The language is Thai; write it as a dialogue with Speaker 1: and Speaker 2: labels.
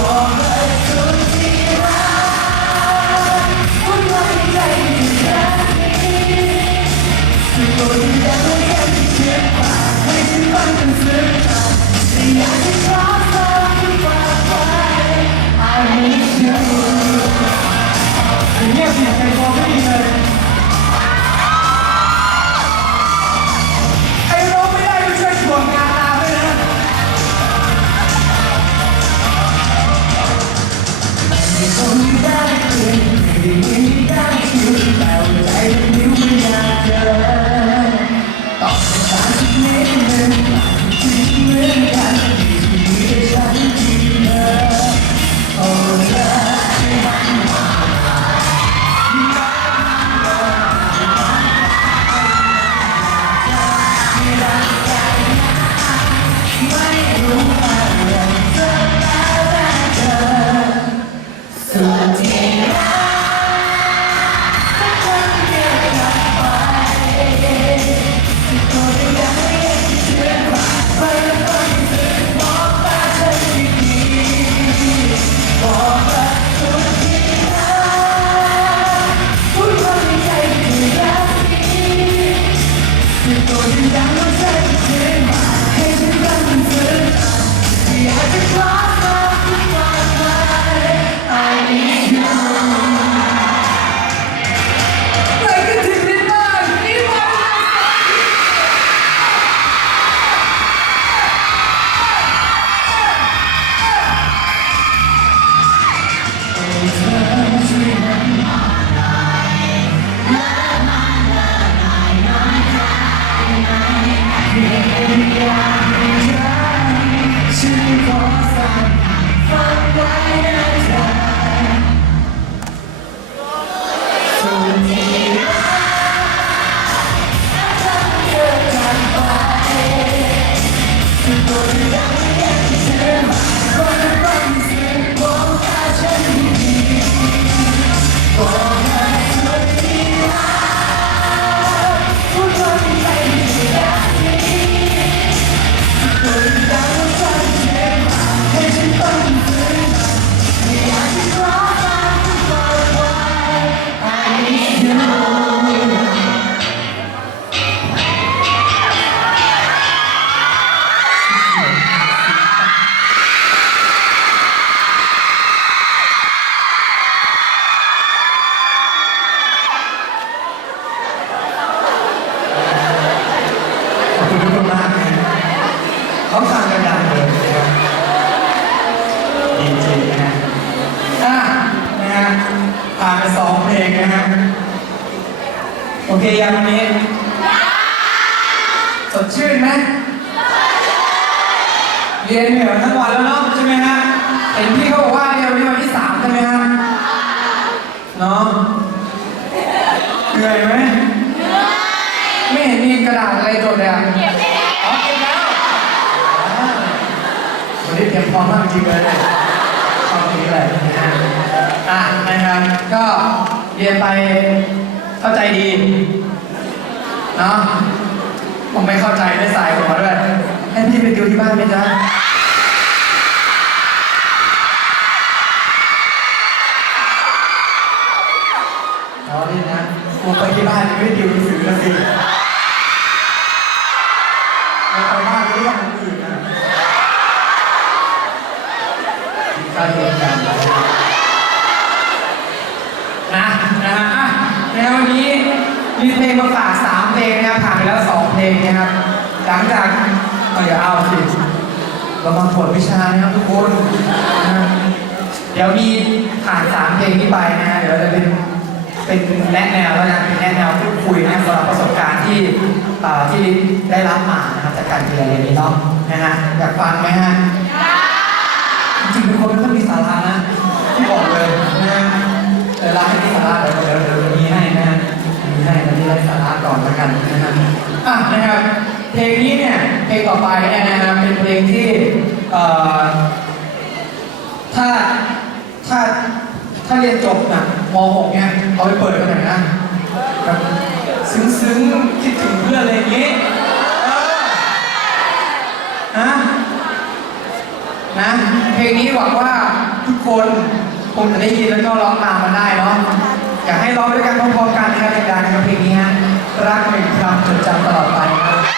Speaker 1: 我们哭了我可以再你你认真的说会再帮你寻找 เคยังวันนี้สดชื่นไหมเรียนเหนื่อยทั้งวันแล้วเนาะใช่ไหมฮะเห็นพี่เขาบอกว่าเรียนวันนี้วันที่สามใช่ไหมฮะเนาะเหนื่อยไหมไม่เห็นมีกระดาษอะไรจดเลยอะเก็บแล้วอ๋อเก็บแล้วอ่าวันนี้เตรียมพร้อมมากจริงๆเลยชอบนี้เลยนะฮะอะนะครับก็เรียนไป เข้าใจดีเนาะผมไม่เข้าใจไม่ใส่หัวด้วย ให้พี่ไปดูที่บ้านไหมจ๊ะอ๋อนี่นะผมไปที่บ้านไม่ได้ดิวหนังสือเลยสิไปบ้านเรื่องอื่นนะการเรียนกันนะนะฮะอะในวันนี้มี เพลงมาฝากสามเพลงนะครับผ่านไปแล้วสองเพลงนะครับหลังจากเอาอย่าเอาสิเรามาผลวิชานะครับทุกคนนะเดี๋ยวมีผ่านสามเพลงนี้ไปนะเดี๋ยวจะเป็นเป็นแนะแนวแล้วกันเป็นแนะแนวพูดคุยนะสำหรับประสบการณ์ที่ที่ได้รับมานะครับจากการเรียนเรียนนี้เนาะนะฮะอยากฟังไหมฮะจริงๆเป็นคนไม่ค่อยมีสาระนะที่บอกเลยนะฮะเวลาให้มีสาระเดี๋ยวเดี๋ยว ให้ตอนนี้ได้สาระก่อนแล้วกันนะฮะอะนะครับเพลงนี้เนี่ยเพลงต่อไปเนี่ยนะครับเป็นเพลงที่เอ่อถ้าถ้าถ้าเรียนจบนะม .6 เนี่ยเอาไปเปิดกันหน่อยนะแบบซึ้งๆคิดถึงเพื่อนอะไรอย่างงี้เออนะนะเพลงนี้หวังว่าทุกคนคงจะได้ยินแล้วก็ร้องตามมันได้เนาะ อยากให้ร้องไปด้วยกันพร้อมๆกันนะครับในการในเพลงนี้ฮะรักหนึ่งคำจดจำตลอดไปครับ